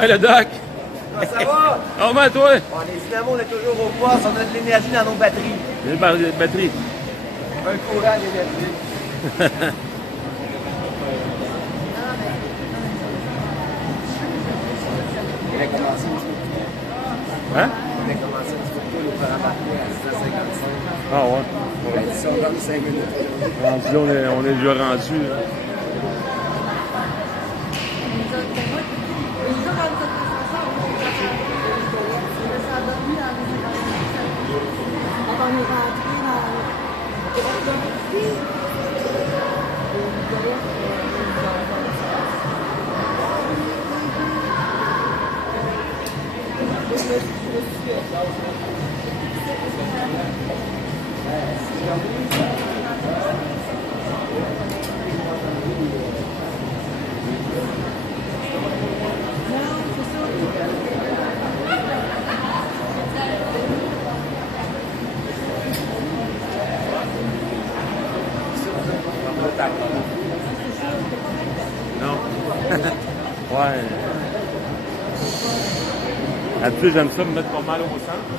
Hey, le doc! Ah, ça va? Comment toi? Bon, les dynamos, on est toujours au poste, on a de l'énergie dans nos batteries. Les batteries. Un courant d'énergie. On a commencé Hein? on a commencé un petit peu plus au embarqué à 6h55. Ah ouais. On a dit ça dans 5 minutes. Rendu là, on est déjà rendu. Là. Non. Ouais. D'habitude, j'aime ça me mettre pas mal au centre.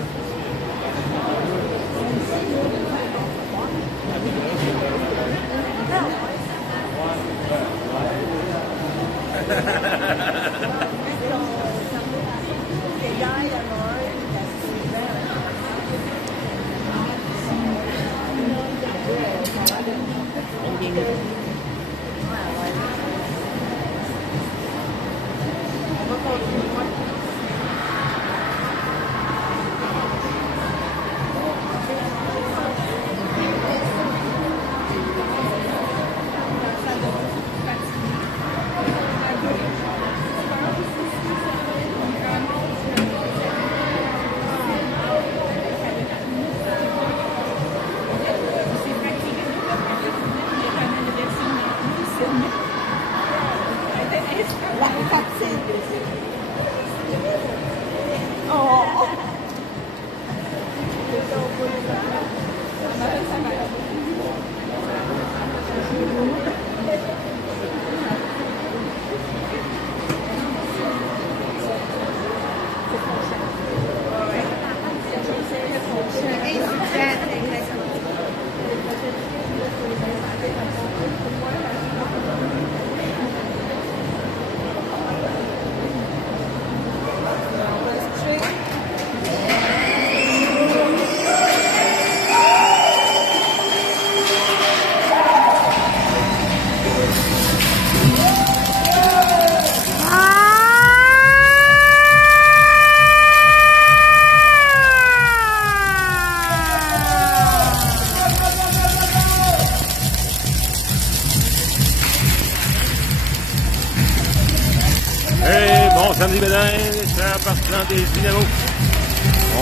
Samedi Bédin, chers partisans des Dynamos.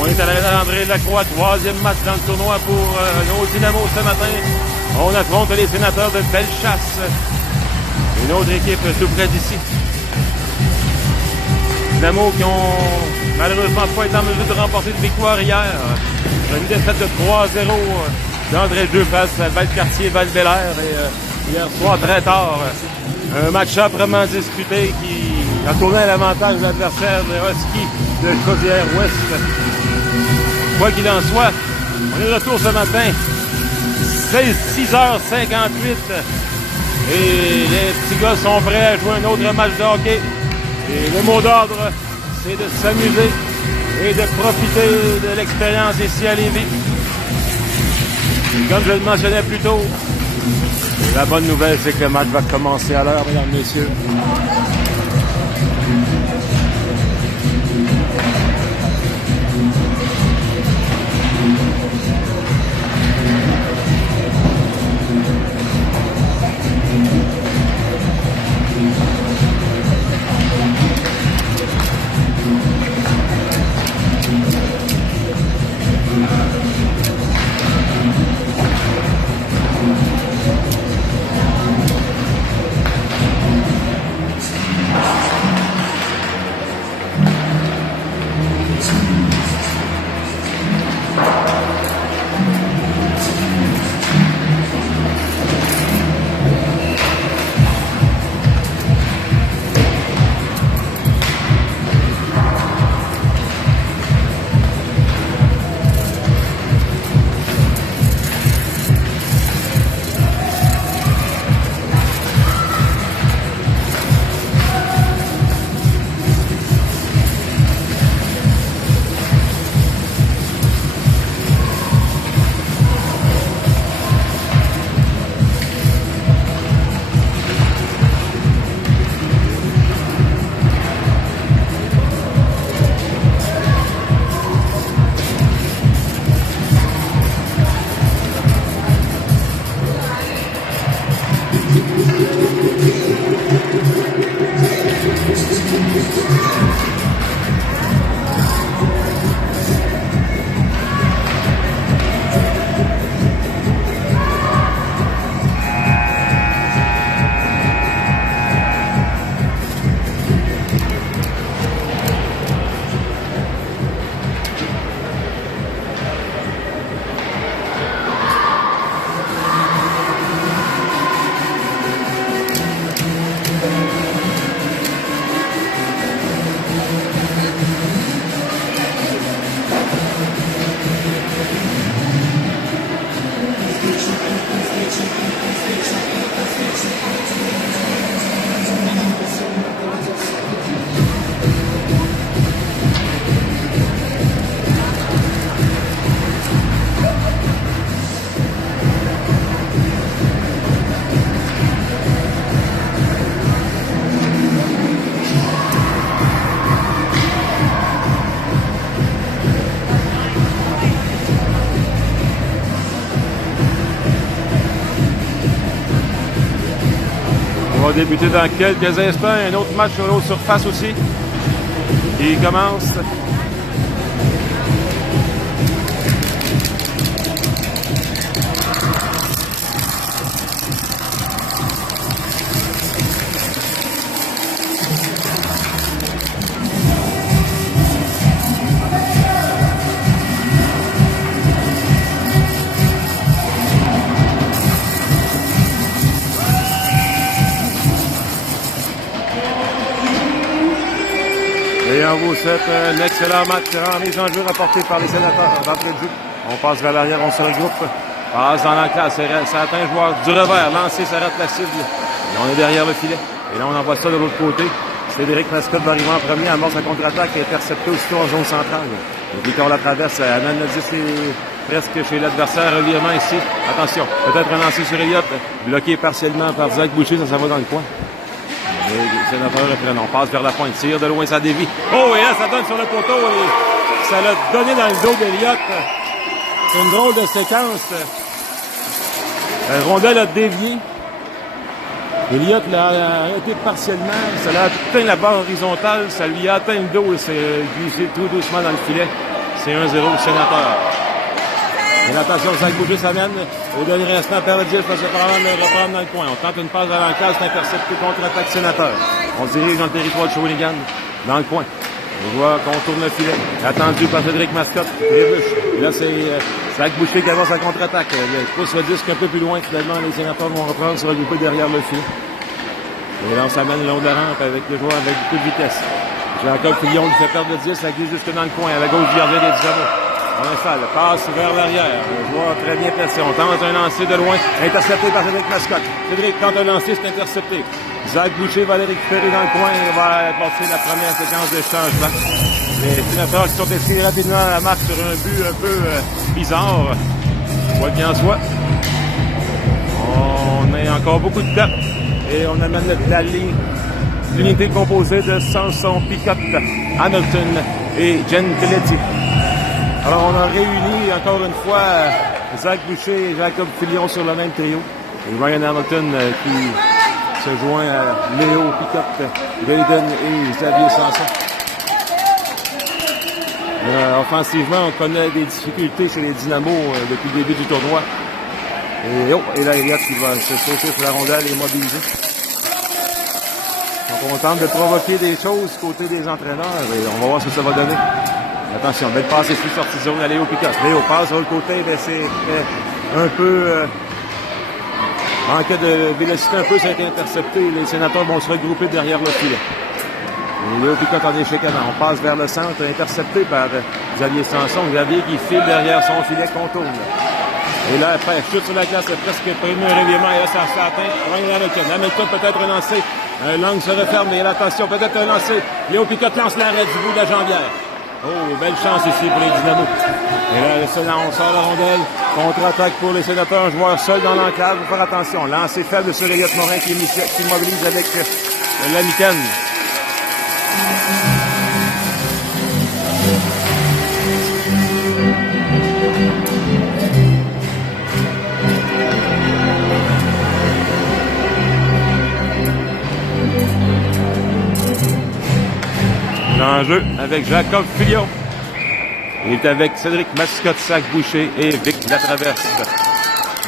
On est à l'arrêt d'André Lacroix, troisième match dans le tournoi pour nos Dynamos ce matin. On affronte les Sénateurs de Bellechasse, une autre équipe tout près d'ici. Dynamos qui ont malheureusement pas été en mesure de remporter de victoire hier. Une défaite de 3-0 d'André Deux face à Valcartier, Val-Bélair et hier soir très tard. Un match âprement disputé qui a tourné à l'avantage de l'adversaire de Husky de Chaudière-Ouest. Quoi qu'il en soit, on est de retour ce matin, 6h58, et les petits gars sont prêts à jouer un autre match de hockey. Et le mot d'ordre, c'est de s'amuser et de profiter de l'expérience ici à Lévis. Et comme je le mentionnais plus tôt, la bonne nouvelle, c'est que le match va commencer à l'heure, mesdames, messieurs. débuter dans quelques instants. Un autre match sur l'autre surface aussi. Il commence. Et on vous souhaite un excellent match en mise en jeu rapporté par les sénateurs d'entrée de jeu. On passe vers l'arrière, on se regroupe. Passe dans l'enclave, ça atteint le joueur du revers. Lancé, ça rate la cible. Et on est derrière le filet. Et là, on envoie ça de l'autre côté. Cédric Mascotte va arriver en premier, amorce sa contre-attaque et intercepté aussitôt en zone centrale. Et puis quand on la traverse, Ananazis est presque chez l'adversaire. Revirement ici. Attention, peut-être un lancer sur Elliott. Bloqué partiellement par Zach Boucher, ça va dans le coin. Les sénateurs reprennent. On passe vers la pointe. Tire de loin, ça dévie. Oh, et là, ça donne sur le poteau. Et ça l'a donné dans le dos d'Elliott. C'est une drôle de séquence. La rondelle a dévié. Elliott l'a arrêté partiellement. Ça l'a atteint la barre horizontale. Ça lui a atteint le dos et s'est glissé tout doucement dans le filet. C'est 1-0 au sénateur. Et attention, Zach Boucher s'amène. Au dernier instant, Paradis va se reprendre dans le coin. On tente une passe à l'enclave, c'est intercepté contre-attaque sénateur. On se dirige dans le territoire de Shawinigan, dans le coin. On voit qu'on tourne le filet. Attendu par Cédric Mascotte. Trébuche. Et là, c'est Zach Boucher qui avance la contre-attaque. Il pousse le disque un peu plus loin. Finalement, les sénateurs vont reprendre, se regrouper derrière le filet. Et là, on s'amène le long de la rampe avec le joueur avec beaucoup de vitesse. Jacob Fillon lui fait perdre le 10, ça glisse jusque dans le coin. À la gauche du gardien des Dynamos. On installe, passe vers l'arrière. Le joueur très bien placé. On tente un lancer de loin. Intercepté par Cédric Mascotte. Cédric tente un lancer, c'est intercepté. Zach Boucher va aller récupérer dans le coin et va passer la première séquence de changement. Les sénateurs qui sont inscrits rapidement à la marque sur un but un peu bizarre. Quoi qu'il en soit. On a encore beaucoup de temps. Et on amène la ligne. L'unité composée de Samson Picotte, Hamilton et Jen Pelletti. Alors, on a réuni encore une fois Zach Boucher et Jacob Fillon sur le même trio. Et Ryan Hamilton qui se joint à Léo Picotte, Gaiden et Xavier Sanson. Offensivement, on connaît des difficultés chez les Dynamos depuis le début du tournoi. Et là, Elliott qui va se sauter sur la rondelle et mobiliser. Donc, on tente de provoquer des choses côté des entraîneurs et on va voir ce que ça va donner. Attention, belle passe ici, sortie de zone à Léo Picotte. Léo passe de l'autre côté, mais c'est un peu... manquait de vélocité un peu, ça a été intercepté. Les sénateurs vont se regrouper derrière le filet. Et Léo Picotte en échec avant. On passe vers le centre, intercepté par Xavier Sanson. Xavier qui file derrière son filet, contourne. Et là, après, chute sur la glace, presque prévenu un revirement. Et là, ça atteint Ryan Hamilton. Hamilton peut-être un lancer. L'angle se referme. Et attention, peut-être un lancer. Léo Picotte lance l'arrêt du bout de la jambière. Oh, belle chance ici pour les Dynamos. Et là, le Sénat, on sort la rondelle. Contre-attaque pour les sénateurs. Un joueur seul dans l'enclave. Il faut faire attention. Lancer faible sur Elliott Morin qui mobilise avec la mitaine. L'enjeu avec Jacob Fillon. Il est avec Cédric Mascotte, Zach Boucher et Vic Latraverse.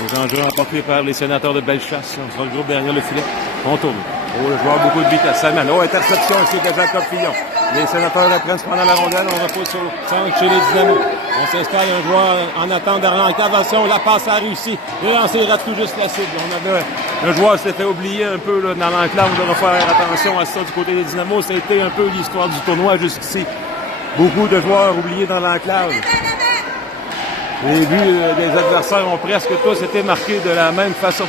Les enjeux emportés par les sénateurs de Bellechasse. On se regroupe derrière le filet. On tourne. Oh, le joueur beaucoup de vitesse. Ça mène. Oh, interception ici de Jacob Fillon. Les sénateurs reprennent pendant la rondelle. On repose sur le centre chez les Dynamos. On s'installe un joueur en attente d'Arlan-Cavation. La passe a réussi. Le lancer rate tout juste la cible. On avait un joueur s'est fait oublier un peu là, dans l'enclave. On devrait faire attention à ça du côté des Dynamos. Ça a été un peu l'histoire du tournoi jusqu'ici. Beaucoup de joueurs oubliés dans l'enclave. Les buts des adversaires ont presque tous été marqués de la même façon.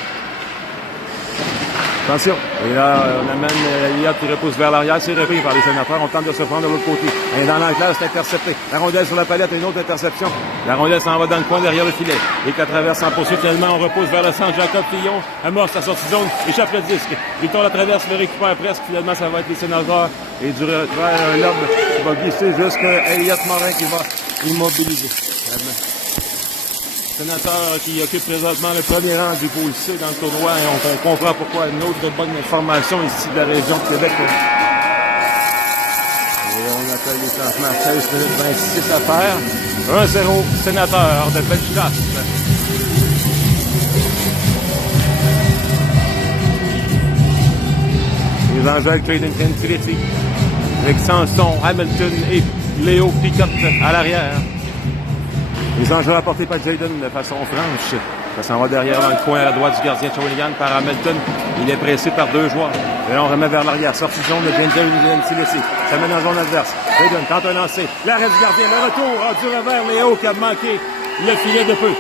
Attention. Et là, on amène Elliott qui repousse vers l'arrière. C'est repris par les sénateurs. On tente de se prendre de l'autre côté. Et dans l'enclave, c'est intercepté. La rondelle sur la palette, une autre interception. La rondelle s'en va dans le coin derrière le filet. Et qu'à travers en poursuite, finalement, on repousse vers le centre. Jacob Fillon amorce sa sortie de zone, échappe le disque. Victor la traverse, le récupère presque. Finalement, ça va être les sénateurs. Et du vers un lobe qui va glisser jusqu'à Elliott Morin qui va immobiliser. Sénateur qui occupe présentement le premier rang du pôle C dans le tournoi et on comprend pourquoi une autre bonne formation ici de la région de Québec. Et on appelle les changements à 16 minutes 26 à faire. 1-0 Sénateur de Bellechasse. Les Angels Jaden Gentility avec Samson, Hamilton et Léo Picotte à l'arrière. Les enjeux apportés par Jaden de façon franche. Ça s'en va derrière dans le coin à la droite du gardien Shawinigan par Hamilton. Il est pressé par deux joueurs. Et là, on remet vers l'arrière. Sortie de zone de Jaden Tilessi. Ça mène en zone adverse. Jaden tente un lancer. L'arrêt du gardien. Le retour du revers. Léo qui a manqué le filet de peu.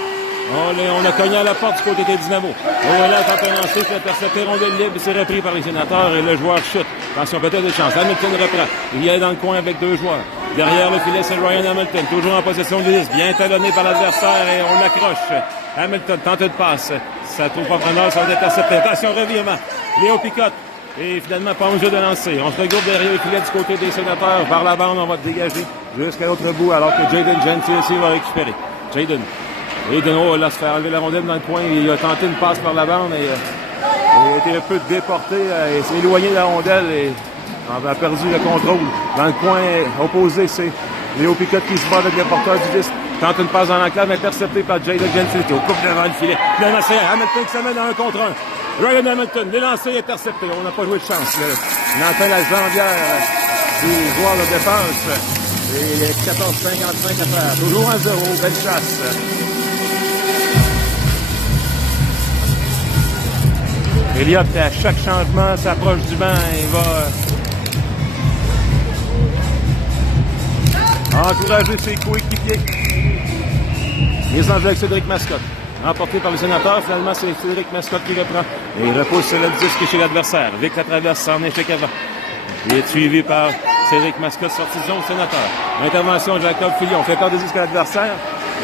On a cogné à la porte du côté des Dynamo. Là, tente un lancer. C'est intercepté. Rondelle libre. C'est repris par les Sénateurs et le joueur chute. Attention, peut-être des chances. Hamilton reprend. Il est dans le coin avec deux joueurs. Derrière le filet, c'est Ryan Hamilton. Toujours en possession du disque. Bien talonné par l'adversaire et on l'accroche. Hamilton tente de passe. Ça trouve pas preneur, ça va être intercepté. Attention, revirement. Léo Picotte. Et finalement, pas en jeu de lancer. On se regroupe derrière le filet du côté des Sénateurs. Par la bande, on va dégager jusqu'à l'autre bout alors que Jaden Gentility va récupérer. Jaden. Là, se fait enlever la rondelle dans le coin. Il a tenté une passe par la bande et il a été un peu déporté. Il s'est éloigné de la rondelle et on a perdu le contrôle. Dans le coin opposé, c'est Léo Picotte qui se bat avec le porteur du disque. Tente une passe dans l'enclave, interceptée par Jaden Gentility. Au coupe devant le filet. Finalement, c'est Hamilton qui se met dans un contre un. Ryan Hamilton, les lancers interceptés. On n'a pas joué de chance. Il entend la jambière du joueur de défense. Et il est 14-55 à faire. Toujours 1-0. Belle chasse. Elliott, à chaque changement, s'approche du banc et va encourager ses coéquipiers. Les enjeux avec Cédric Mascotte. Emporté par le Sénateur, finalement, c'est Cédric Mascotte qui reprend. Et il repousse le disque chez l'adversaire. Vic la traverse en échec avant. Il est suivi par Cédric Mascotte, sortie de zone Sénateur. Intervention de Jacob Fillon. Fait peur des disques à l'adversaire.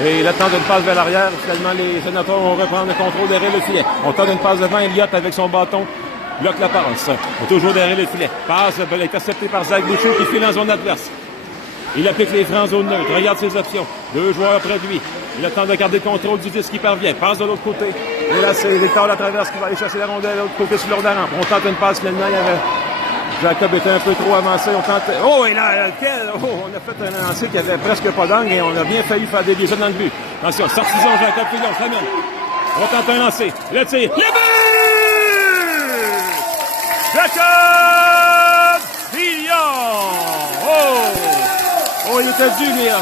Et il attend une passe vers l'arrière. Finalement, les Sénateurs vont reprendre le contrôle derrière le filet. On tente une passe devant. Elliott avec son bâton bloque la passe. Toujours derrière le filet. Passe interceptée par Zach Boucher qui file en zone adverse. Il applique les freins en zone neutre. Regarde ses options. Deux joueurs près de lui. Il attend de garder le contrôle du disque qui parvient. Passe de l'autre côté. Et là, c'est Victor Latraverse qui va aller chercher la rondelle de l'autre côté sur l'ordre de la rampe. On tente une passe finalement. Jacob était un peu trop avancé. On tente. Oh, et là, on a fait un lancer qui avait presque pas d'angle et on a bien failli faire dévier ça dans le but. Attention, sortisons Jacob Fillon, ça mène. On tente un lancer. Le tir. Le but! Jacob Fillon! Oh, il était dû, lui, là.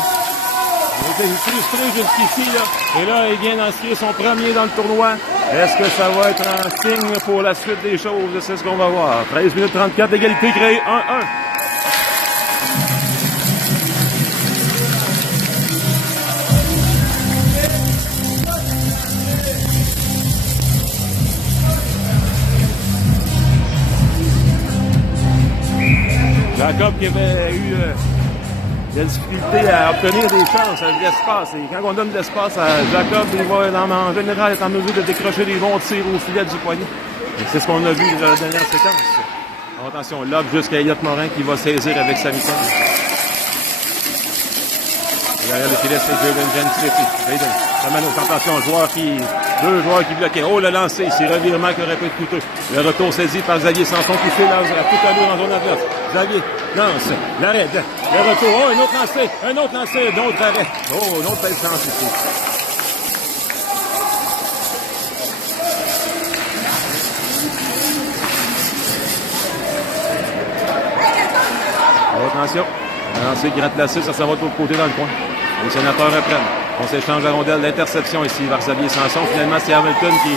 Il était frustré jusqu'ici, là. Et là, il vient d'inscrire son premier dans le tournoi. Est-ce que ça va être un signe pour la suite des choses? C'est ce qu'on va voir. 13 minutes 34 d'égalité créée. 1-1. Jacob qui avait eu de la difficulté à obtenir des chances, de l'espace. Et quand on donne de l'espace à Jacob, il va en général être en mesure de décrocher des bons tirs au filet du poignet. Et c'est ce qu'on a vu dans la dernière séquence. Alors, attention, lob jusqu'à Elliott Morin qui va saisir avec sa mi-temps. Derrière le filet, c'est Jaden Gentility. Jaden, ça mène aux tentations. Deux joueurs qui bloquaient. Oh, le lancer, c'est revirement qui aurait pu être coûteux. Le retour saisi par Xavier Sanson qui fait à tout à l'heure en zone adverse. Xavier lance, l'arrêt, le retour. Oh, un autre lancer, d'autres arrêts. Oh, une autre belle chance ici. Oh, attention. Un lancer qui rate la 6, ça s'en va de l'autre côté dans le coin. Les Sénateurs reprennent. On s'échange la rondelle d'interception ici vers Xavier Sanson. Finalement, c'est Hamilton qui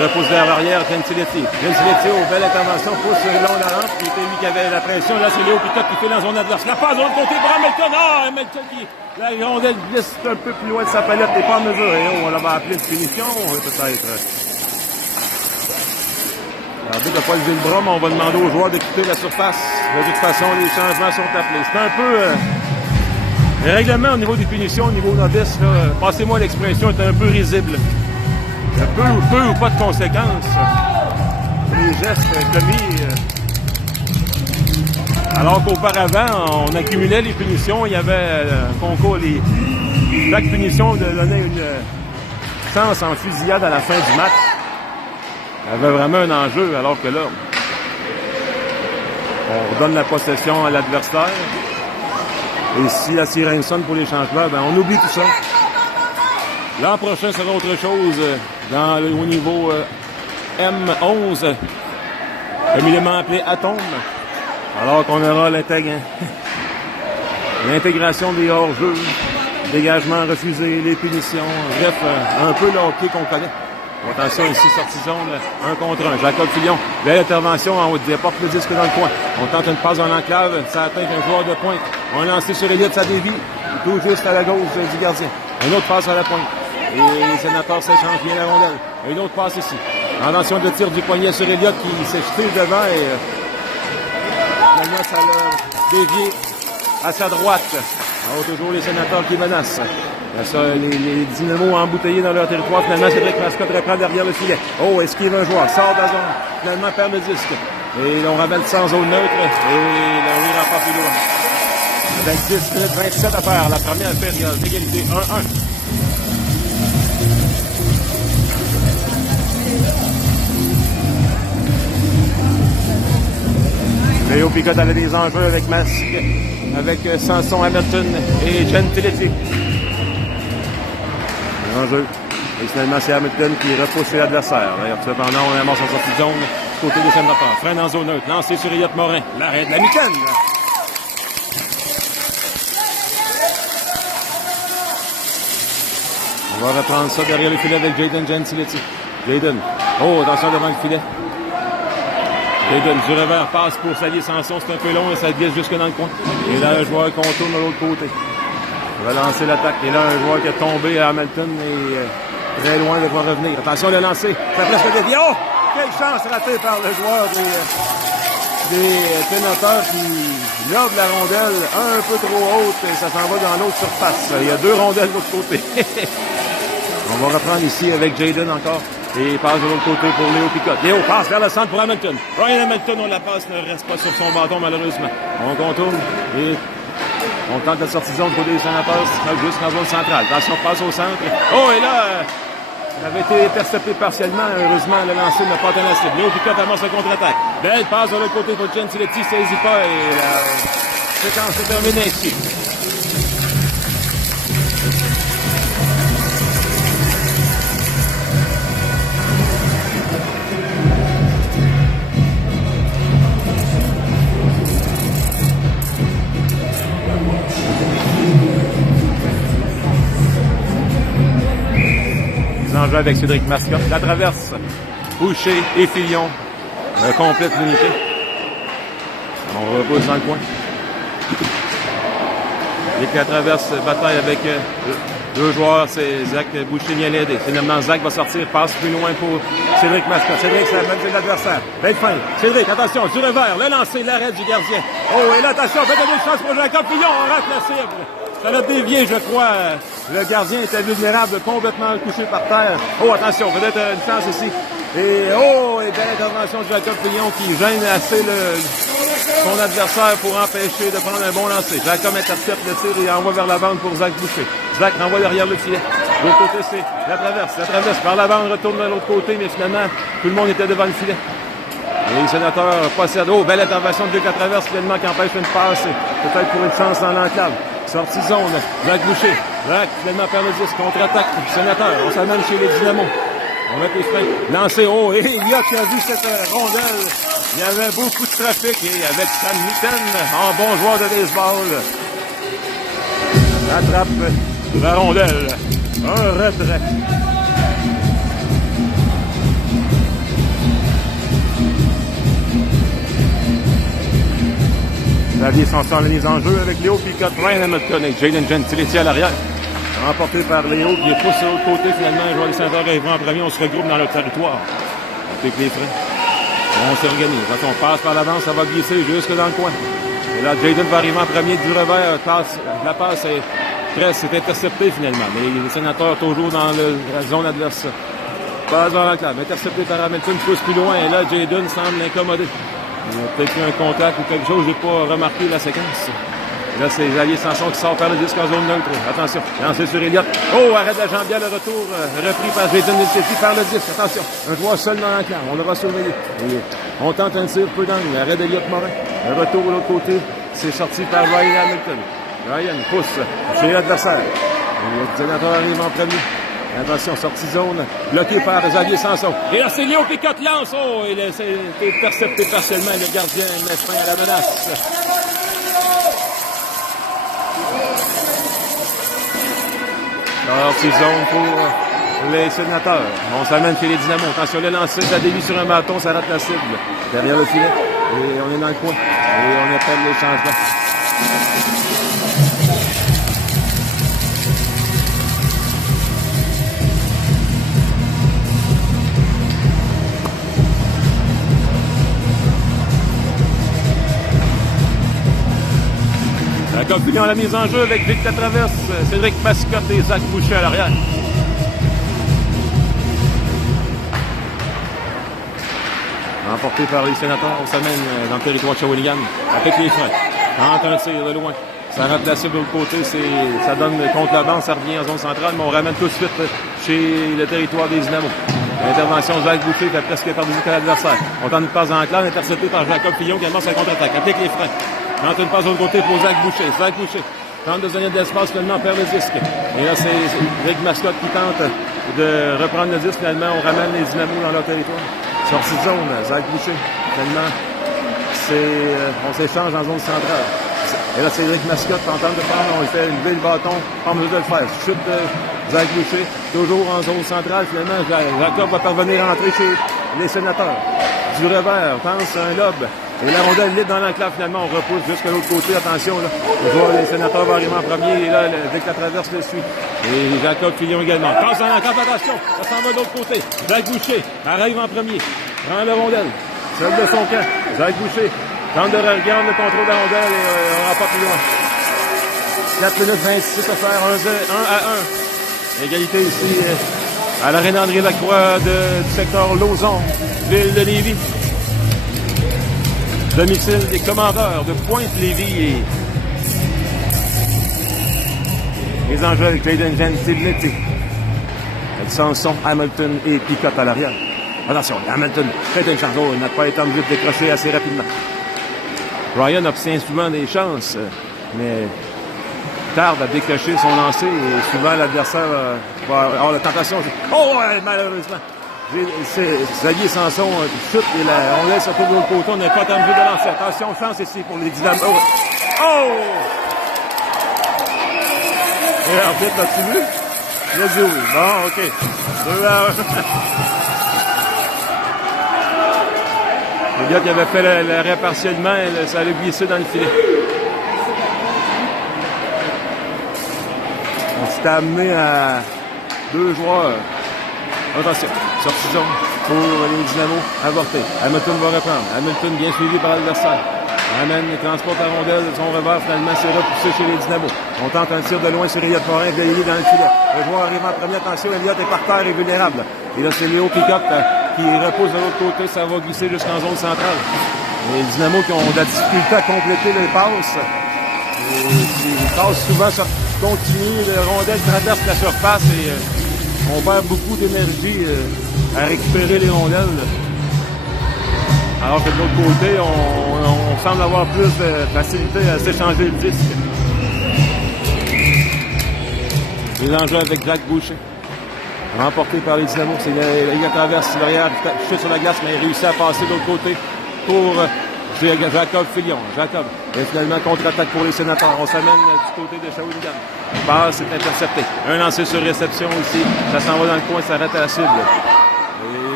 repousse vers l'arrière Gentility. Gentility, belle intervention, pousse le long de la rampe. C'était lui qui avait la pression. Là, c'est Léo Picotte qui fait dans son adverse. La passe de l'autre côté pour Hamilton. Ah, Hamilton qui... La rondelle glisse un peu plus loin de sa palette. N'est pas en mesure. Et on va appeler une punition, peut-être. Alors, dès qu'on n'a pas levé le bras, mais on va demander aux joueurs de quitter la surface. De toute façon, les changements sont appelés. C'est un peu... Le règlement au niveau des punitions, au niveau novice, passez-moi l'expression, est un peu risible. Il y a peu ou pas de conséquences. Les gestes commis. Alors qu'auparavant, on accumulait les punitions. Il y avait un concours. Chaque punition donnait chance en fusillade à la fin du match. Il avait vraiment un enjeu, alors que là, on redonne la possession à l'adversaire. Et si la sirène sonne pour les changements, ben on oublie tout ça. L'an prochain, ça sera autre chose au niveau M11, communément appelé Atome. Alors qu'on aura l'intégration des hors-jeux, dégagements refusés, les punitions, bref, un peu le hockey qu'on connaît. Attention ici, sortie zone, 1 contre 1. Jacob Fillon, belle intervention en haut, porte le disque dans le coin. On tente une passe dans l'enclave, ça atteint un joueur de pointe. On a lancé sur Elliott, ça dévie, tout juste à la gauche du gardien. Une autre passe à la pointe. Et les sénateurs s'échangent bien la rondelle. Une autre passe ici. Attention de tir du poignet sur Elliott qui s'est jeté devant et finalement ça l'a dévié à sa droite. Alors toujours les sénateurs qui menacent. Les Dynamos embouteillés dans leur territoire. Finalement, Cédric Mascotte reprend derrière le filet. Oh, esquive un joueur, sort de la zone. Finalement, perd le disque. Et on ramène sans zone neutre. Et le rire en part plus loin. Avec 10 minutes 27 à faire. La première période d'égalité 1-1. Léo Picotte avait des enjeux avec Masque, avec Samson Hamilton et Gentiletti. Enjeu. Et finalement, c'est Hamilton qui repousse l'adversaire. D'ailleurs, cependant, on amorce en sortie de zone du côté des sénateurs. Freine en zone neutre. Lancé sur Elliott Morin. L'arrêt de la mitaine. On va reprendre ça derrière le filet avec Jayden Gentiletti. Jayden. Oh, attention devant le filet. Jayden du revers passe pour s'allier Samson. C'est un peu long et ça glisse jusque dans le coin. Et là, un joueur contourne de l'autre côté. Il va lancer l'attaque. Et là, un joueur qui est tombé à Hamilton et très loin de voir revenir. Attention, le lancer. Ça presque dévié. Oh! Quelle chance ratée par le joueur des sénateurs qui lobe la rondelle un peu trop haute et ça s'en va dans l'autre surface. Il y a 2 rondelles de l'autre côté. On va reprendre ici avec Jayden encore. Et il passe de l'autre côté pour Léo Picotte. Léo passe vers le centre pour Hamilton. Ryan Hamilton, on la passe, ne reste pas sur son bâton malheureusement. On contourne et on tente la sortie de zone pour les sénateurs jusqu'en zone centrale. Attention, passe au centre. Oh, et là, il avait été intercepté partiellement. Heureusement, le lancer n'a pas atteint la cible. Léo Picotte amorce le contre-attaque. Belle passe de l'autre côté pour Gentiletti, saisit pas et la séquence est terminée ici. En jeu avec Cédric Mascotte. La traverse, Boucher et Fillon complète l'unité. On repousse dans le coin. Dès que la traverse bataille avec 2 joueurs, c'est Zach Boucher vient l'aider. Finalement, Zach va sortir, passe plus loin pour Cédric Mascotte. Cédric, c'est la même de l'adversaire. Belle fin. Cédric, attention, du revers, le lancer, l'arrêt du gardien. Oh, et là, attention, faites une chance pour Jacob Fillon, on rate la cible. Ça l'a dévié, je crois. Le gardien était vulnérable, complètement couché par terre. Oh, attention, peut-être une chance ici. Et oh, et belle intervention de Jacob Fillon qui gêne assez son adversaire pour empêcher de prendre un bon lancer. Jacob intercepte le tir et envoie vers la bande pour Zach Boucher. Zach renvoie derrière le filet. De l'autre côté, c'est la traverse par la bande, retourne de l'autre côté, mais finalement, tout le monde était devant le filet. Et les sénateurs possèdent. Oh, belle intervention de Luc la traverse finalement qui empêche une passe. Peut-être pour une chance dans l'enclave. Sortie zone, Zach Boucher. Zach, finalement, perd le 10, contre-attaque. Sénateur, on s'amène chez les Dynamos. On met les freins. Lancé, oh, et Elliott qui a vu cette rondelle. Il y avait beaucoup de trafic et avec Sam Mitten, en bon joueur de baseball. Attrape la rondelle. Un retrait. Xavier Sanson la mise en jeu avec Léo Picotte, Ryan Hamilton et Jayden Gentiletti à l'arrière. Remporté par Léo qui est poussé de l'autre côté finalement. Les joueurs des sénateurs arrivent en premier. On se regroupe dans leur territoire. Avec les freins. On s'organise. Quand on passe par l'avant, ça va glisser jusque dans le coin. Et là, Jayden va arriver en premier du revers. La passe est presque interceptée finalement. Mais les sénateurs toujours dans la zone adverse. Passe dans l'enclave. Intercepté par Hamilton, pousse plus loin. Et là, Jayden semble l'incommoder. Il y a peut-être eu un contact ou quelque chose. Je n'ai pas remarqué la séquence. Là, c'est Xavier Sanson qui sort par le disque en zone neutre. Attention, lancé sur Elliott. Oh, arrêt de la jambière, le retour repris par Jason Necessity par le disque. Attention, un joueur seul dans l'enclave. On l'aura surveillé. Et on tente un tir peu d'angle. Arrêt d'Elliott Morin. Le retour de l'autre côté, c'est sorti par Ryan Hamilton. Ryan pousse chez l'adversaire. Le sénateur arrive en premier. Attention, sortie zone, bloqué par Xavier Sanson. Et là, c'est Léo Picotte lance. Oh, il a été intercepté partiellement. Le gardien met fin à la menace. Alors, c'est zone pour les sénateurs. On s'amène chez les Dynamos. Attention, le lancer, ça dévie sur un bâton, ça rate la cible. Derrière le filet. Et on est dans le coin. Et on appelle les changements. Jacob Fillon à la mise en jeu avec Vic Latraverse, Cédric Mascotte et Zach Boucher à l'arrière. Emporté par les sénateurs, on s'amène dans le territoire de Shawinigan avec les freins. Entre un tir de loin. Ça rate la cible de l'autre côté, ça donne contre la bande, ça revient en zone centrale, mais on ramène tout de suite chez le territoire des Dynamos. L'intervention de Zach Boucher fait presque perdu à l'adversaire. On tente une passe en clair, intercepté par Jacob Fillon qui amorce sa contre-attaque. Applique les freins. Tente une passe de l'autre côté pour Zach Boucher. Zach Boucher tente de se donner de l'espace, finalement, perd le disque. Et là, c'est Rick Mascotte qui tente de reprendre le disque. Finalement, on ramène les Dynamos dans leur territoire. Sortie de zone, Zach Boucher. Finalement, on s'échange en zone centrale. Et là, c'est Rick Mascotte qui tente de prendre. On lui fait lever le bâton. Pas en mesure de le faire. Chute de Zach Boucher. Toujours en zone centrale. Finalement, Jacob va parvenir à entrer chez les sénateurs. Du revers, pense un lobe. Et la rondelle libre dans l'enclave, finalement, on repousse jusqu'à l'autre côté. Attention, là. Le joueur des sénateurs va arriver en premier. Et là, Vic Latraverse le suit. Et Jacob Fillon également. Passe dans l'enclave, attention. Ça s'en va de l'autre côté. Zach Boucher arrive en premier. Prend la rondelle. Seul de son camp. Zach Boucher tente de regarder le contrôle de la rondelle et on n'ira pas plus loin. 4 minutes 26 à faire. 1-1. Égalité ici à l'aréna André Lacroix du secteur Lauson, ville de Lévis. Domicile des commandeurs de Pointe-Lévis et les enjeux avec Clayton Gentiletti. Sanson, Hamilton et Picotte à l'arrière. Attention, Hamilton fait une chance. Il n'a pas été en mesure de décrocher assez rapidement. Ryan obtient souvent des chances, mais tarde à décrocher son lancer et souvent l'adversaire va avoir la tentation. Oh, ouais, malheureusement. Xavier Sanson chute et on laisse surtout de l'autre côté. On n'est pas en mesure de lancer. Attention, chance ici pour les Dynamos. Oh! Et en fait, l'as-tu vu? Il a dit oui. Bon, OK. 2-1. Le gars qui avait fait l'arrêt partiellement, ça allait glisser dans le filet. On s'est amené à 2 joueurs. Attention, sortie zone pour les Dynamos avortés. Hamilton va reprendre. Hamilton bien suivi par l'adversaire. Amène les transports à rondelle. Son revers finalement c'est repoussé chez les Dynamos. On tente un tir de loin sur Elliott Morin, veillé dans le filet. Le joueur arrive en première. Attention, Elliott est par terre et vulnérable. Et là, c'est Léo Picotte qui repose de l'autre côté. Ça va glisser jusqu'en zone centrale. Les Dynamos qui ont de la difficulté à compléter les passes. Ils passent souvent sur continu. Le rondelle traverse la surface et on perd beaucoup d'énergie à récupérer les rondelles. Alors que de l'autre côté, on semble avoir plus de facilité à s'échanger le disque. Les enjeux avec Zach Boucher. Remporté par les Dynamos. C'est la traverse derrière, chute sur la glace, mais il réussit à passer de l'autre côté pour Jacob Fillon. Jacob. Et finalement, contre-attaque pour les sénateurs. On s'amène du côté de Shawinigan. Passe est intercepté. Un lancé sur réception ici. Ça s'en va dans le coin, ça arrête à la cible.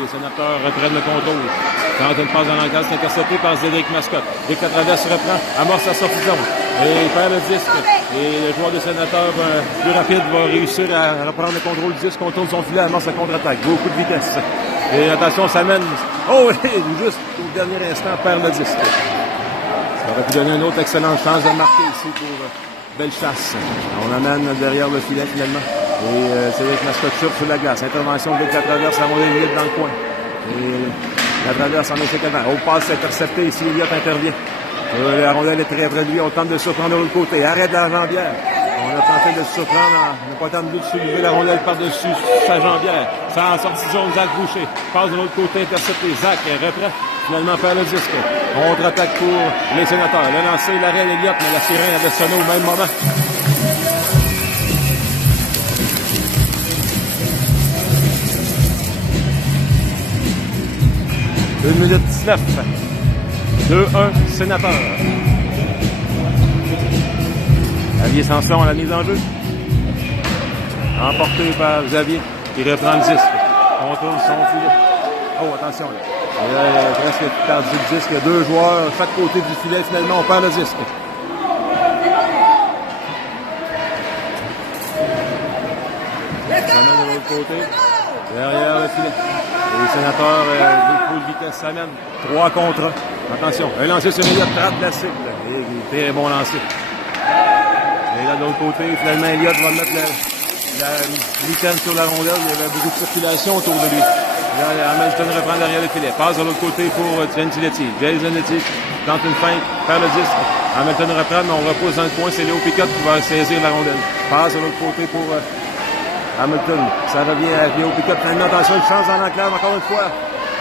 Les sénateurs reprennent le contrôle. Quand une passe dans l'encadre, c'est intercepté par Cédric Mascotte. Vic Latraverse reprend, amorce la sortie de zone. Et il perd le disque. Et le joueur des sénateurs plus rapide va réussir à reprendre le contrôle du disque, contourne son filet, amorce la contre-attaque. Beaucoup de vitesse. Et attention, ça mène. Oh, juste au dernier instant, perd le disque. Ça aurait pu donner une autre excellente chance de marquer ici pour Bellechasse. On amène derrière le filet finalement. Et Cédric Mascotte chute sur la glace. Intervention de Vic Latraverse, la rondelle libre dans le coin. Et Latraverse en échec avant. Au passe intercepté ici, Elliott intervient. La rondelle est très près de lui. On tente de surprendre de l'autre côté. Arrête la jambière. On a tenté de se surprendre. On n'a pas tenté de soulever la rondelle par-dessus sa jambière. Ça en sortie zone, Zach Boucher. Passe de l'autre côté, intercepté. Zach reprend. Finalement, perd le disque. Contre-attaque pour les Sénateurs. Le lancer, l'arrêt d'Eliott, mais la sirène avait sonné au même moment. « 1 minute 19. 2-1, Sénateur. Xavier Sanson à la mise en jeu. Emporté par Xavier, qui reprend le disque. Contrôle son filet. Oh, attention là. Il a presque perdu le disque. Il y a 2 joueurs chaque côté du filet. Finalement, on perd le disque. S'amène de l'autre côté. Derrière le filet. Les Sénateurs, beaucoup de vitesse s'amènent. 3 contre 1. Attention, un lancer sur Elliott, rate la cible. Et très bon lancer. Et là, de l'autre côté, finalement, Elliott va mettre la mitaine sur la rondelle. Il y avait beaucoup de circulation autour de lui. Là, Hamilton reprend derrière le filet. Passe de l'autre côté pour Gentiletti. Gentiletti tente une feinte, perd le disque. Hamilton reprend, mais on repose dans le coin. C'est Léo Picotte qui va saisir la rondelle. Passe de l'autre côté pour Hamilton. Ça revient à Léo Picotte. Finalement, attention, une chance dans l'enclave, encore une fois.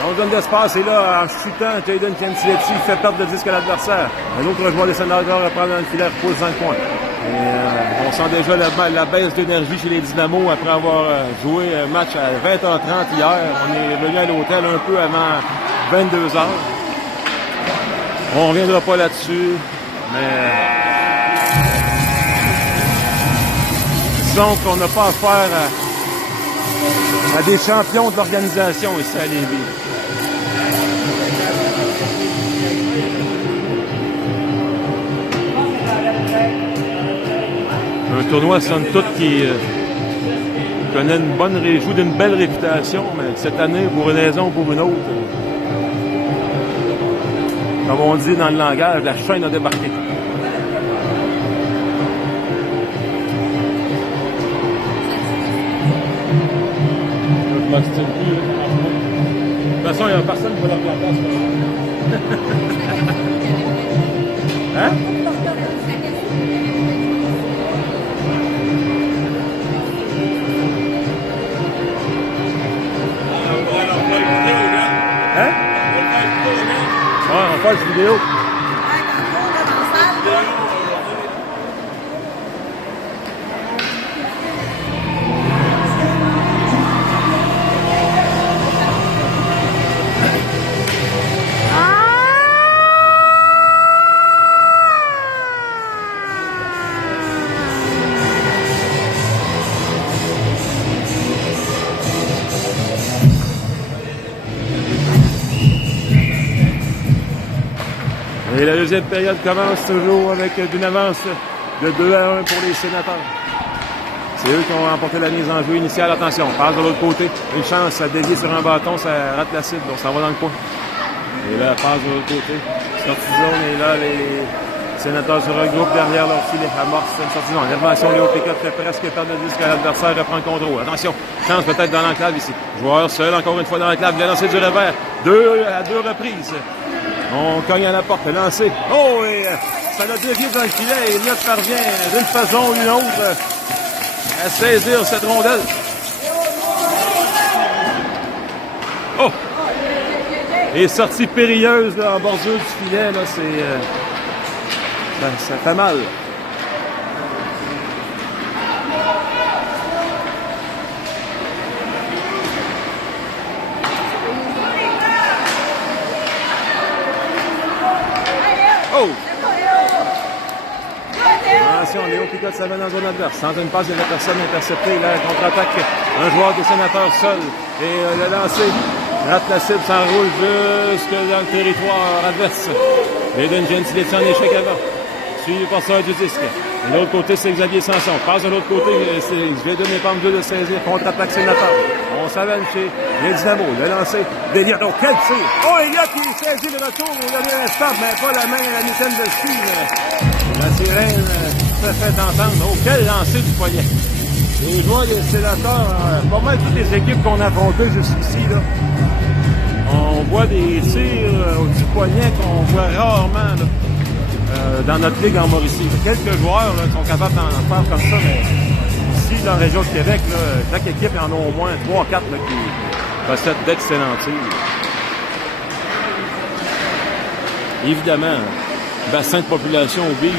On donne d'espace et là, en chutant, Jaden Gentiletti fait perdre le disque à l'adversaire. Un autre joueur des Sénateurs reprend dans le filet, repose dans le coin. Et on sent déjà la baisse d'énergie chez les Dynamos après avoir joué un match à 20h30 hier. On est venu à l'hôtel un peu avant 22h. On ne reviendra pas là-dessus, mais disons qu'on n'a pas affaire à des champions de l'organisation ici à Lévis. Un tournoi, somme toute, qui connaît joue d'une belle réputation, mais cette année, pour une raison ou pour une autre, comme on dit dans le langage, la chaîne a débarqué. De toute façon, il n'y a personne qui va leur remplacer. Hein? Hein? Ouais, on fait une vidéo. Et la deuxième période commence toujours avec une avance de 2-1 pour les Sénateurs. C'est eux qui ont remporté la mise en jeu initiale. Attention, on passe de l'autre côté. Une chance à dévier sur un bâton, ça rate la cible. On s'en va dans le coin. Et là, passe de l'autre côté. Sortie zone. Et là, les Sénateurs se regroupent derrière leur filet. Amorce une sortie zone. Intervention, Léo Picotte fait presque perdre le disque à l'adversaire. Reprend le contrôle. Attention, chance peut-être dans l'enclave ici. Joueur seul, encore une fois dans l'enclave. Il a lancé du revers. À deux reprises. On cogne à la porte, lancé. Oh, et ça l'a dévié dans le filet. Et Elliott parvient d'une façon ou d'une autre à saisir cette rondelle. Oh! Et sortie périlleuse là, en bordure du filet, là, c'est... ça fait mal. Oh! Attention, Léo Picotte s'amène dans la zone adverse. Sans une passe de la personne interceptée. Là, contre-attaque. Un joueur des Sénateurs seul. Et le lancer rate la cible, s'enroule jusque dans le territoire adverse. Jaden Gentiletti en échec avant. Suivi par ça du disque. De l'autre côté, c'est Xavier Sanson. Passe de l'autre côté, je vais donner pas de saisir. Contre-attaque Sénateur. On s'avance chez les Dynamos. Le lancer d'Eliott. Oh, quel tir! Oh, Eliott qui saisit le retour au dernier instant, mais pas la main à la mitaine dessus. La sirène se fait entendre. Oh, quel lancer du poignet! Les joueurs des Sénateurs, pas mal toutes les équipes qu'on a affrontées jusqu'ici, là, on voit des tirs du poignet qu'on voit rarement. Là. dans notre ligue en Mauricie. Quelques joueurs là, sont capables d'en faire comme ça, mais ici, dans la région de Québec, là, chaque équipe en a au moins 3-4 qui possèdent d'excellents tirs. Évidemment, bassin de population oblige.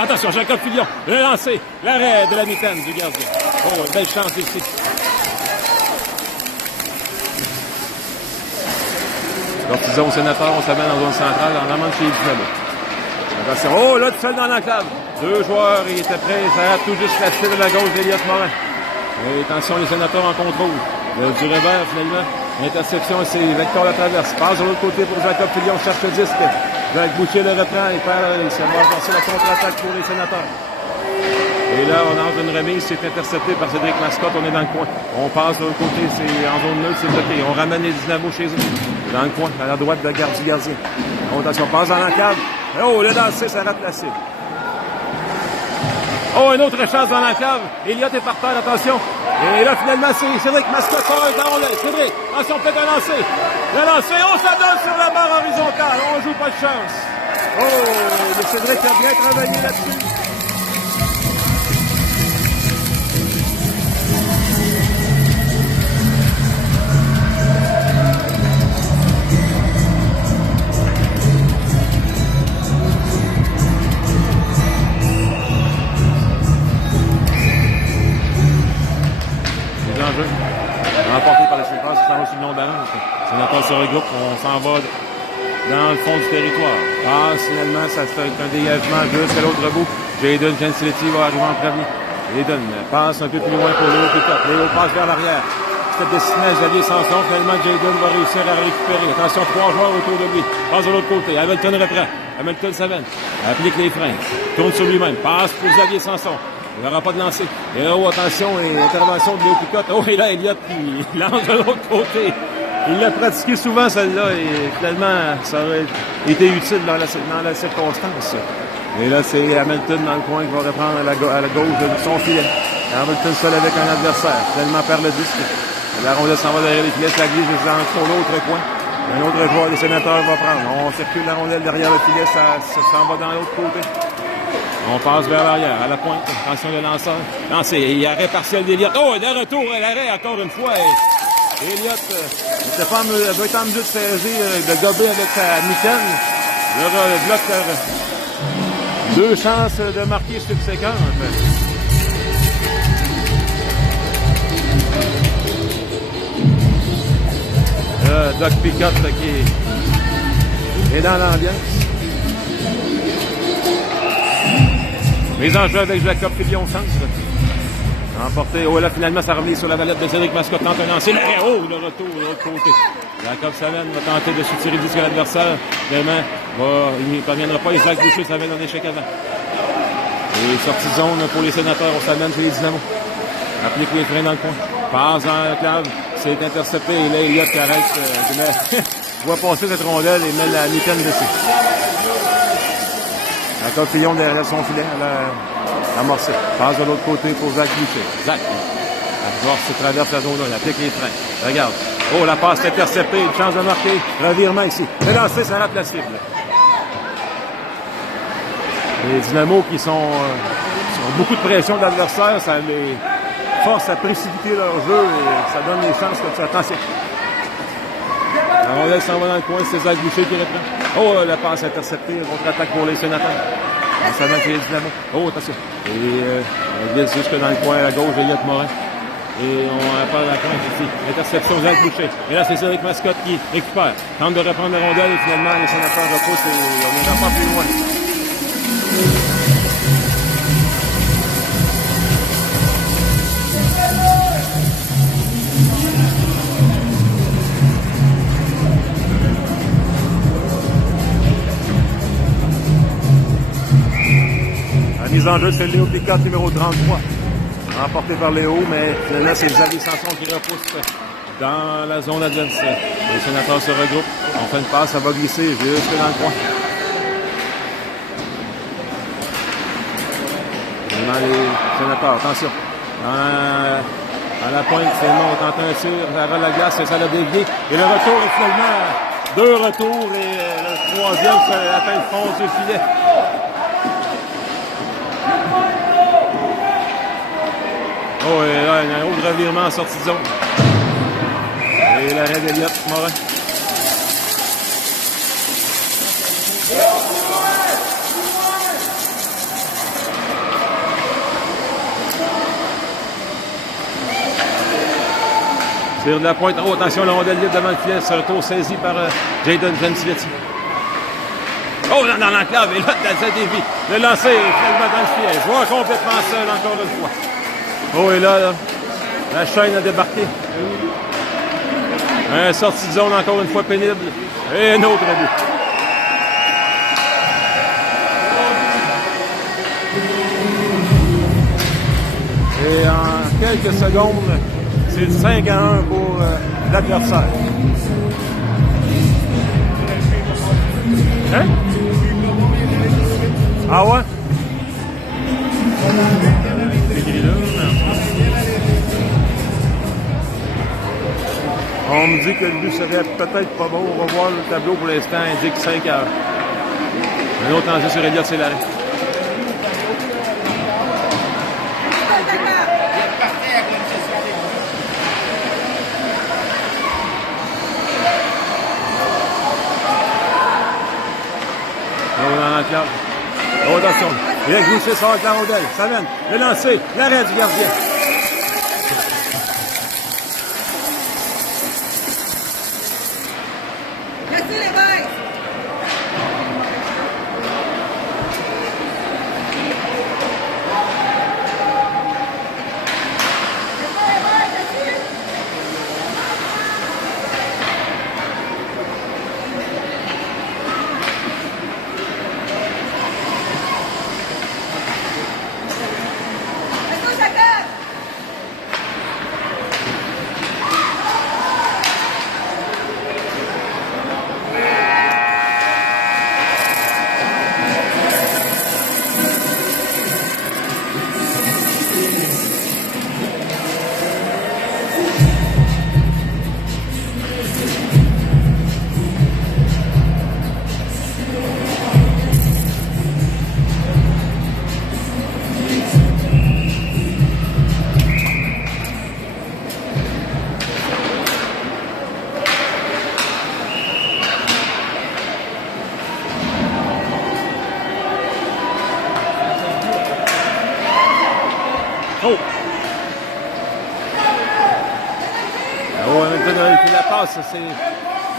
Attention, Jacob Filion, le lancer, l'arrêt de la mitaine du gardien. Oh, belle chance ici. L'ortison au sénateur, on s'amène en zone centrale, en amont de chez Dynamo. Attention, oh là, tout seul dans l'enclave. Deux joueurs, il était prêt, ça rate tout juste la cible de la gauche d'Eliott Morin. Et attention, les sénateurs en contrôle. Du revers, finalement. Interception, c'est Victor Latraverse. Passe de l'autre côté pour Jacob Filion, cherche le disque. Jacques Boucher le reprend et il s'est renforcé la contre-attaque pour les sénateurs. Et là, on entre une remise, c'est intercepté par Cédric Mascotte, on est dans le coin. On passe de l'autre côté, c'est en zone neutre, c'est bloqué. On ramène les Dynamo chez eux. Dans le coin, à la droite du gardien. Attention, passe dans l'encadre. Oh, le lancer, ça rate la cible. Oh, une autre chance dans l'enclave. Eliott est par terre, attention. Et là, finalement, c'est Cédric Mascotte. Cédric, attention, peut-être un lancer. Le lancer, oh, ça donne sur la barre horizontale. On joue pas de chance. Oh, le Cédric a bien travaillé là-dessus. Remporté par le sénateur, ça s'en va sur le long ballon. Le sénateur se regroupe, on s'en va dans le fond du territoire. Finalement, ça se fait un dégagement jusqu'à l'autre bout. Jayden Gensiletti va arriver en premier. Jayden passe un peu plus loin pour Léo Picotte. Léo passe vers l'arrière. C'est destiné à Xavier Sanson. Finalement, Jayden va réussir à récupérer. Attention, 3 joueurs autour de lui. Passe de l'autre côté. Hamilton reprend. Hamilton s'avance. Applique les freins. Tourne sur lui-même. Passe pour Xavier Sanson. Il n'aura pas de lancer. Et là, attention, et intervention de Léo Picotte. Oh, et là, Eliott qui lance de l'autre côté. Il l'a pratiqué souvent, celle-là, et finalement, ça aurait été utile dans la circonstance. Et là, c'est Hamilton dans le coin qui va reprendre à la gauche de son filet. Hamilton seul avec un adversaire. Finalement, perd le disque. La rondelle s'en va derrière les filets. La glisse dans l'autre coin. Un autre joueur, les sénateurs, va prendre. On circule la rondelle derrière le filet. Ça s'en va dans l'autre côté. On passe vers l'arrière, à la pointe. Attention le lanceur. Lancé. Il y a arrêt partiel d'Eliott. Oh, de retour à l'arrêt encore une fois. Eliott doit être en mesure de saisir, de gober avec sa mitaine. Le bloc. Deux chances de marquer subséquentes. Doc Picotte qui est dans l'ambiance. Les enjeux avec Jacob Filion au centre. Emporté. Oh là, finalement, ça revient sur la valette de Cédric Mascotte. Tente un lancer. Oh, le retour de l'autre côté. Jacob Savenne va tenter de soutirer disque à l'adversaire. Vraiment, il ne parviendra pas. Isaac Boucher, Savenne en échec avant. Et sortie de zone pour les sénateurs. On s'amène chez les Dynamo. Applique les freins dans le coin. Passe dans la clave. C'est intercepté. Et là, Eliott qui arrête. voit passer cette rondelle et met la mitaine dessus. Jacob Filion derrière son filet, amorcé. Passe de l'autre côté pour Zach Boucher. Zach, la force traverse la zone là, il applique les freins. Regarde. Oh, la passe interceptée, une chance de marquer. Revirement ici. C'est lancé, ça rate la cible. Les Dynamo qui sont beaucoup de pression de l'adversaire, ça les force à précipiter leur jeu et ça donne les chances comme ça. Attention. La rondelle s'en va dans le coin, c'est Zach Boucher qui reprend. Oh, la passe interceptée, contre-attaque pour les sénateurs. On s'avance avec les Dynamo. Oh, attention. Et on glisse jusque dans le coin à la gauche d'Eliott Morin. Et on parle la crainte ici. Interception Zach Boucher. Et là, c'est Cédric Mascotte qui récupère. Tente de reprendre la rondelle et finalement, les sénateurs repoussent et on n'ira pas plus loin. Mise en jeu, c'est Léo Picotte, numéro 33. Remporté par Léo, mais finalement, c'est Xavier Sanson qui repousse dans la zone adversaire. Les sénateurs se regroupent. On fait une passe, ça va glisser jusque dans le coin. Finalement, les sénateurs, attention. À la pointe, finalement, on tente un tir, vers la glace, ça l'a dévié. Et le retour est finalement 2 retours et le troisième atteint le fond du filet. Oh, et là, un autre revirement en sortie de zone. Et l'arrêt d'Eliott Morin. Tire de la pointe. Oh, attention, la rondelle libre devant le filet. Ce retour saisi par Jadon Gentiletti. Oh, dans l'enclave. Et là, ça dévie. Le lancer est finalement dans le filet. Joueur complètement seul encore une fois. Oh, et là, la chaîne a débarqué. Un sortie de zone encore une fois pénible. Et un autre but. Et en quelques secondes, c'est 5-1 pour l'adversaire. Hein? Ah ouais? On me dit que le but serait peut-être pas bon. On va voir le tableau pour l'instant, indique 5-1. Un autre enjeu sur Eliott, c'est l'arrêt. Oh, attention. Il a glissé sur la rondelle. Ça mène. Le lancer. L'arrêt du gardien. Laissez les boys. Oh! Il fait la passe, c'est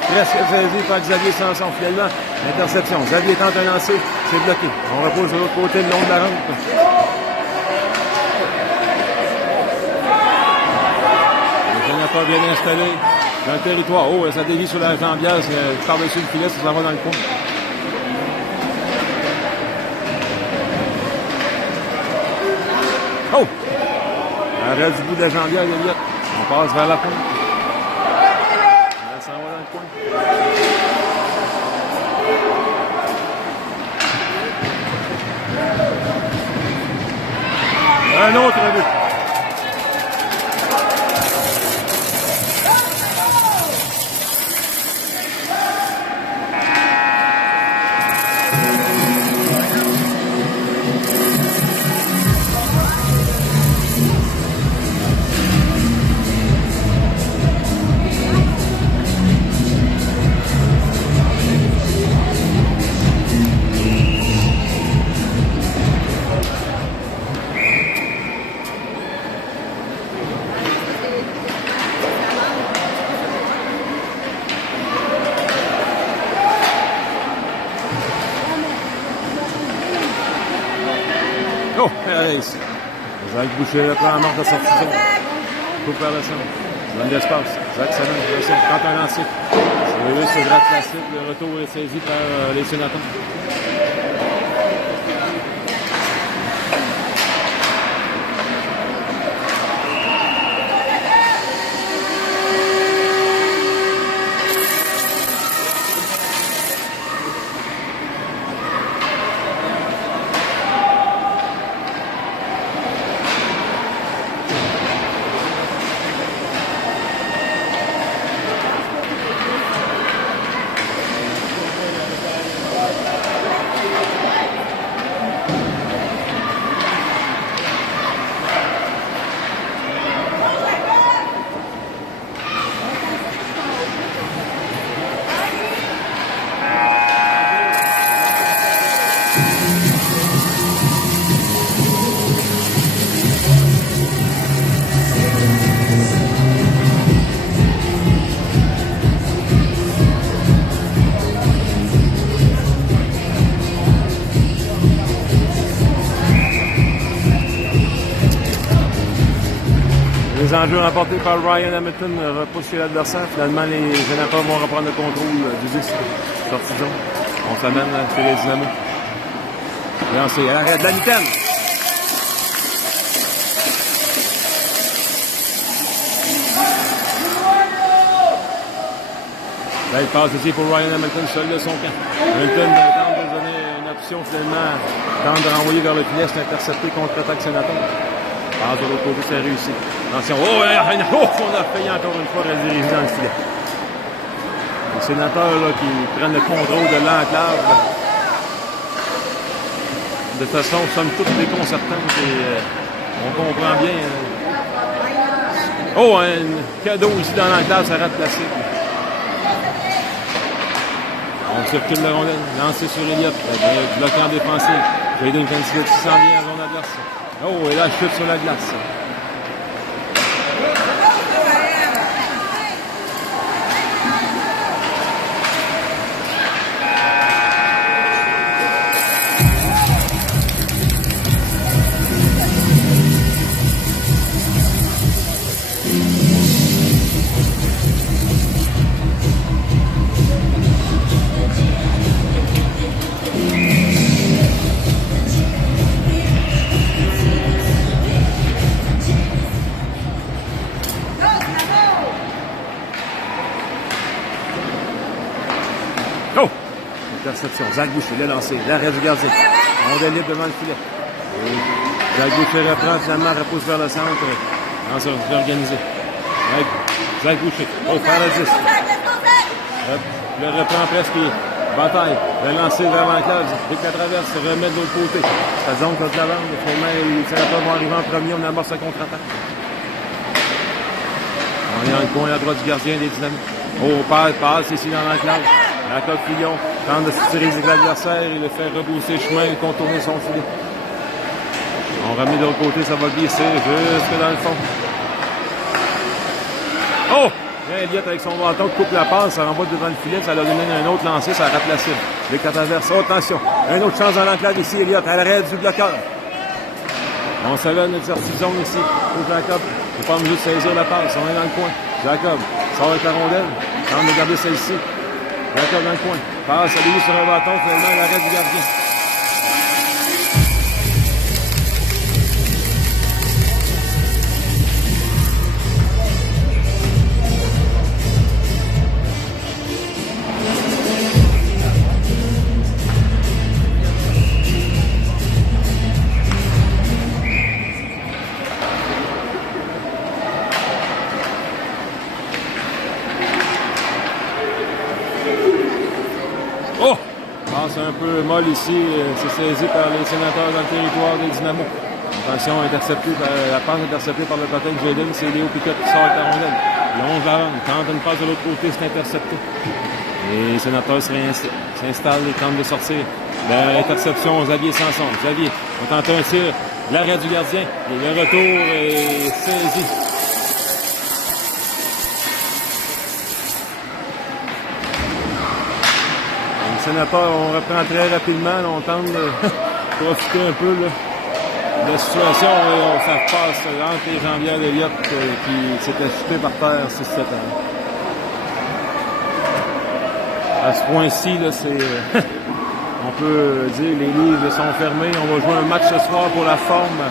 presque saisi par Xavier Sanson. Finalement, l'interception. Xavier tente un lancer, c'est bloqué. On repose de l'autre côté le long de la rampe. Le n'a pas bien installé dans le territoire. Oh, ça dévie sur la jambière, par-dessus le filet, ça s'en va dans le coin. Oh! Arrêt du bout de la jambière, Eliott. On passe vers la pointe. Ça s'en va dans le coin. Un autre but. Oh, Alex. Jacques Boucher prend la marque de sortie de zone. Coupe vers le centre. Donne d'espace. Jacques Salon, tente un lancer. C'est le drape classique. Le retour est saisi par les sénateurs. L'enjeu remporté par Ryan Hamilton repousse chez l'adversaire. Finalement, les Sénateurs vont reprendre le contrôle du disque. Sortie de zone. On s'amène chez les Dynamos. Lancé à l'arrêt de la mitaine. Belle passe ici pour Ryan Hamilton, seul de son camp. Hamilton tente de donner une option finalement, tente de renvoyer vers le filet, c'est intercepté contre-attaque Sénateur. Passe de l'autre côté, c'est réussi. Attention, on a failli encore une fois rediriger dans le filet. Les Sénateurs là, qui prennent le contrôle de l'enclave. De façon, somme toute déconcertante et on comprend bien. Un cadeau ici dans l'enclave, ça rate placé. On circule la rondelle, lancé sur Elliott, bloquant défensif. Jaden Cancelo qui s'en vient à zone adverse. Et là, chute sur la glace. Interception. Zach Boucher l'a lancé. L'arrêt du gardien. On est libre devant le filet. Et Zach Boucher reprend, finalement, repousse vers le centre. Lanceur organisé. Zach Boucher. Par le 10. Le reprend presque. Bataille. Le lancer vers l'enclave. Dès que la traverse, se remet de l'autre côté. Ça zone contre la bande. Finalement, les Sénateurs vont arriver en premier. On amorce sa contre-attaque. On est dans le coin à droite du gardien des Dynamos. Passe ici dans l'enclave. La coque Fillon tente de se tirer de l'adversaire et le fait rebousser le chemin et contourner son filet. On remet de l'autre côté, ça va glisser jusque dans le fond. Elliott avec son bâton coupe la passe, ça renvoie devant le filet, ça leur donne un autre lancé, ça rate la cible. Les quatre adverses. Attention, une autre chance dans l'enclave ici, Elliott, à l'arrêt du bloqueur. On s'allume notre sortie de zone ici, pour Jacob. Il n'est pas en mesure de saisir la passe, on est dans le coin. Jacob sort avec la rondelle, tente de garder celle-ci. Jacob dans le coin. Passe à lui sur un bâton, finalement, l'arrêt du gardien. C'est un peu molle ici, c'est saisi par les Sénateurs dans le territoire des Dynamos. Attention, la passe interceptée par le patin de Jaden, c'est Léo Piquet qui sort avec la rondelle. Longe la ronde, tente une passe de l'autre côté, c'est intercepté. Et les Sénateurs s'installent et tentent de sortir. L'interception, Xavier Sanson. Xavier, on tente un tir, l'arrêt du gardien, et le retour est saisi. Les Sénateurs, on reprend très rapidement, là, on tente de profiter un peu là, de la situation et ça passe entre les jambières d'Elliott qui s'était chuté par terre 6-7 ans. À ce point-ci, là, c'est on peut dire les livres sont fermés. On va jouer un match ce soir pour la forme.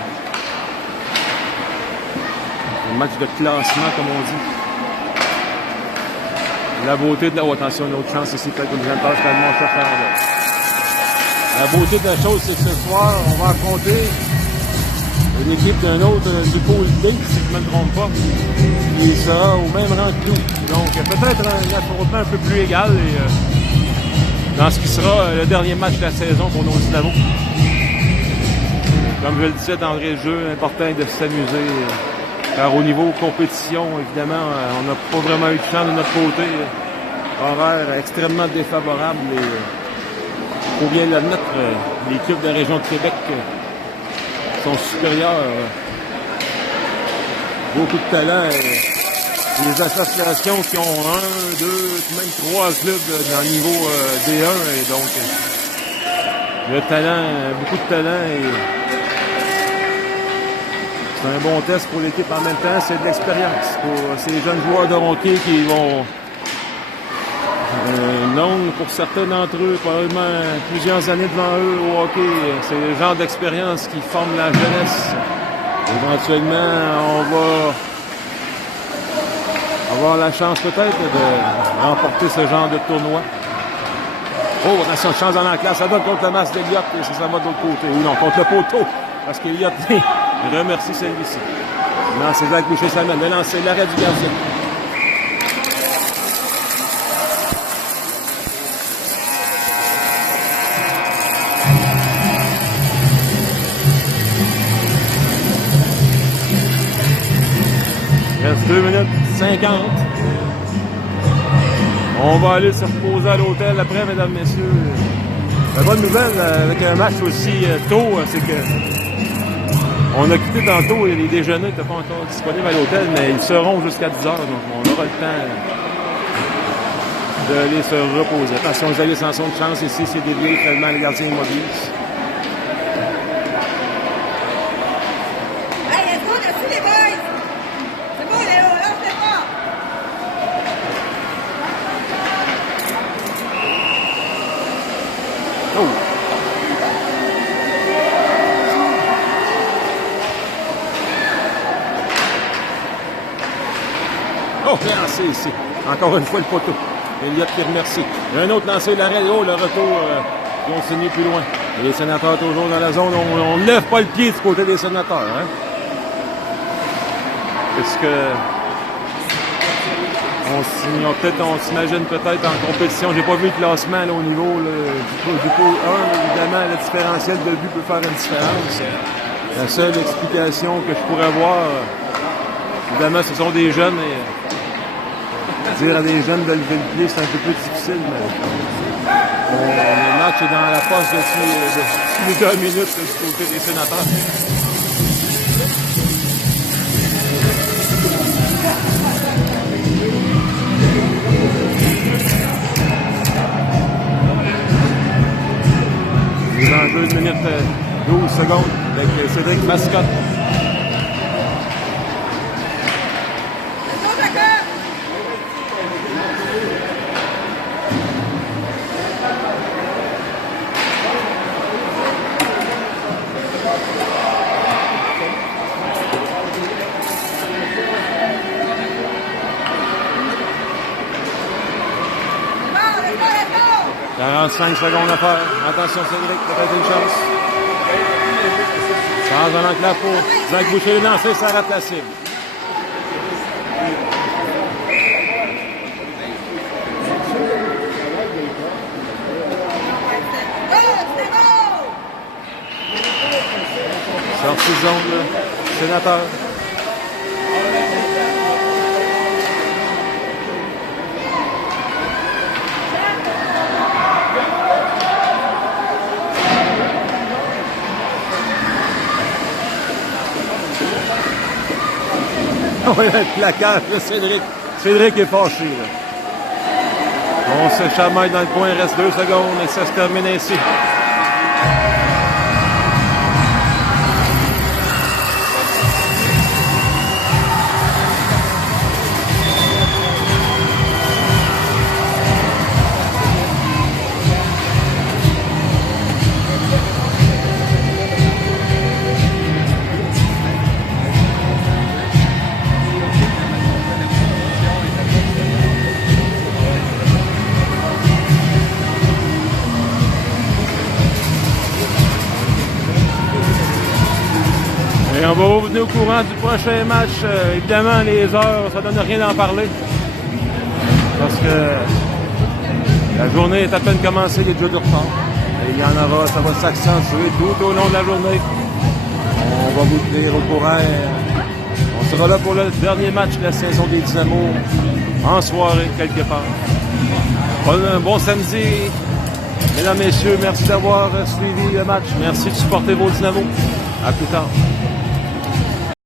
Un match de classement, comme on dit. La beauté de la... attention, une autre chance ici, peut-être que les Sénateurs finalement cherchent à la beauté de la chose, c'est que ce soir, on va affronter une équipe d'un autre du pôle D, si je ne me trompe pas, qui sera au même rang que nous. Donc, peut-être un affrontement un peu plus égal et, dans ce qui sera le dernier match de la saison pour nos Dynamos. Comme je le disais d'entrée de jeu, l'important est de s'amuser. Car au niveau compétition, évidemment, on n'a pas vraiment eu de chance de notre côté. Horaire extrêmement défavorable. Il faut bien l'admettre, les clubs de la région de Québec sont supérieurs. Beaucoup de talent. Les associations qui ont 1, 2, même 3 clubs dans le niveau D1. Et donc, le talent, beaucoup de talent. Et C'est un bon test pour l'équipe en même temps, c'est de l'expérience pour ces jeunes joueurs de hockey qui vont longue pour certains d'entre eux, probablement plusieurs années devant eux au hockey. C'est le genre d'expérience qui forme la jeunesse. Éventuellement, on va avoir la chance peut-être de remporter ce genre de tournoi. Oh, attention, chance dans la classe, ça donne contre le masque d'Eliott et ça va de l'autre côté. Ou non, contre le poteau, parce qu'Eliott remercie celui-ci. Non, c'est Jacques Boucher-Salmon. Le lancer, l'arrêt du gardien. Il reste 2 minutes 50. On va aller se reposer à l'hôtel après, mesdames, messieurs. La bonne nouvelle avec un match aussi tôt, c'est que on a quitté tantôt et les déjeuners n'étaient pas encore disponibles à l'hôtel, mais ils seront jusqu'à 10 heures, donc on aura le temps d'aller se reposer. Attention, Xavier Sanson de chance ici, c'est dévié, finalement le gardien immobilise. Oh, lancé ici. Encore une fois le poteau. Eliott qui remercie. Un autre lancé, l'arrêt. Oh, le retour continue plus loin. Et les sénateurs toujours dans la zone. On ne lève pas le pied du côté des sénateurs. Hein? Parce que on s'imagine peut-être en compétition. J'ai pas vu le classement là, au niveau du pôle 1. Évidemment, le différentiel de but peut faire une différence. La seule explication que je pourrais avoir, évidemment, ce sont des jeunes et dire à des jeunes de lever le pied, c'est un peu plus difficile, mais le match est dans la poche depuis 2 minutes du côté des sénateurs. Il est dans 2 minutes 12 secondes avec Cédric Mascotte. « 45 secondes à faire. Attention Cédric, peut-être une chance. Chance dans l'enclave pour Jacques Boucher. Le lancer, ça rate la cible. Sortie de zone, là. Sénateur. Oui, le placard de Cédric. Cédric est fâché, là. On se chamaille dans le coin, il reste 2 secondes et ça se termine ainsi. Et on va revenir au courant du prochain match. Évidemment, les heures, ça ne donne rien d'en parler. Parce que la journée est à peine commencée, il y a déjà du retard. Et il y en aura, ça va s'accentuer tout au long de la journée. On va vous tenir au courant. On sera là pour le dernier match de la saison des Dynamos en soirée, quelque part. Un bon samedi. Mesdames, messieurs, merci d'avoir suivi le match. Merci de supporter vos Dynamos. À plus tard.